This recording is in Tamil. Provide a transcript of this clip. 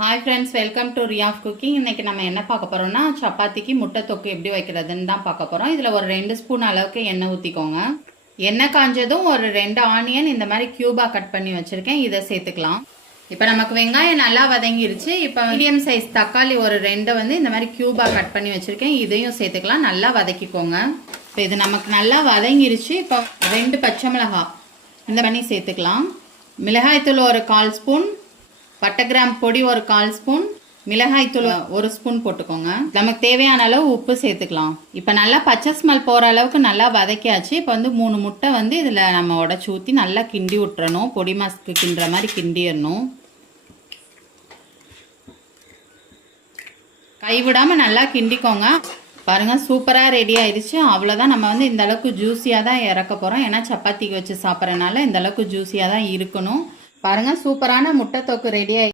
ஹாய் ஃப்ரெண்ட்ஸ், வெல்கம் டு ரியாஃப் குக்கிங். இன்றைக்கி நம்ம என்ன பார்க்க போகிறோம்னா சப்பாத்திக்கு முட்டை தொக்கு எப்படி வைக்கிறதுன்னு தான் பார்க்க போகிறோம். இதில் ஒரு 2 ஸ்பூன் அளவுக்கு எண்ணெய் ஊற்றிக்கோங்க. எண்ணெய் காஞ்சதும் ஒரு 2 ஆனியன் இந்த மாதிரி க்யூபாக கட் பண்ணி வச்சுருக்கேன், இதை சேர்த்துக்கலாம். இப்போ நமக்கு வெங்காயம் நல்லா வதங்கிருச்சு. இப்போ மீடியம் சைஸ் தக்காளி ஒரு 2 வந்து இந்த மாதிரி க்யூபாக கட் பண்ணி வச்சுருக்கேன், இதையும் சேர்த்துக்கலாம். நல்லா வதக்கிக்கோங்க. இப்போ இது நமக்கு நல்லா வதங்கிருச்சு. இப்போ 2 பச்சை மிளகாய் இந்த பண்ணி சேர்த்துக்கலாம். மிளகாய்த்தூள் ஒரு 1/4 ஸ்பூன், பட்டை கிராம் பொடி ஒரு 1/4 ஸ்பூன், மிளகாய்த்தூள் 1 ஸ்பூன் போட்டுக்கோங்க. நமக்கு தேவையான அளவு உப்பு சேர்த்துக்கலாம். இப்போ நல்லா பச்சை ஸ்மெல் போகிற அளவுக்கு நல்லா வதக்கியாச்சு. இப்போ வந்து 3 முட்டை வந்து இதில் நம்ம உடச்சி ஊற்றி நல்லா கிண்டி விட்டுறணும். பொடி மாசுக்கு கிண்டுற மாதிரி கிண்டிடணும். கைவிடாமல் நல்லா கிண்டிக்கோங்க. பாருங்கள், சூப்பராக ரெடி ஆயிடுச்சு. அவ்வளோதான். நம்ம வந்து இந்த அளவுக்கு ஜூஸியாக தான் இறக்க போகிறோம். ஏன்னா சப்பாத்திக்கு வச்சு சாப்பிட்றதுனால இந்த அளவுக்கு ஜூஸியாக தான் இருக்கணும். பாருங்கள், சூப்பரான முட்டை தொக்கு ரெடி ஆகி